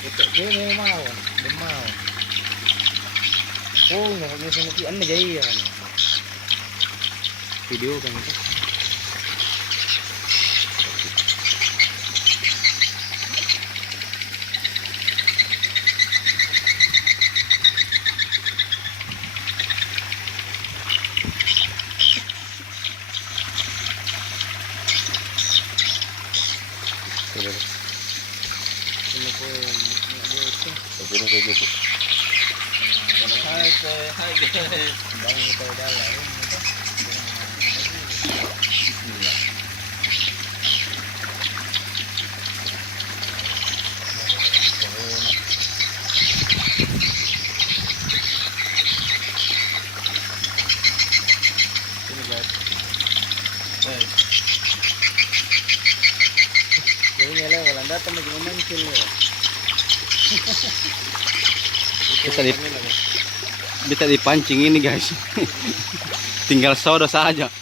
Ito, dia mau, dia mau. Oh, nggak bisa ano jadi ya. Video kan itu. Ini po dito. Pagkino kayo dito. Hi guys. Bangun kita udah lah. Bismillah. Ini guys. Jadi nyala walang data mag-mancil ya. Bisa dipancing ini guys. Tinggal sodo saja.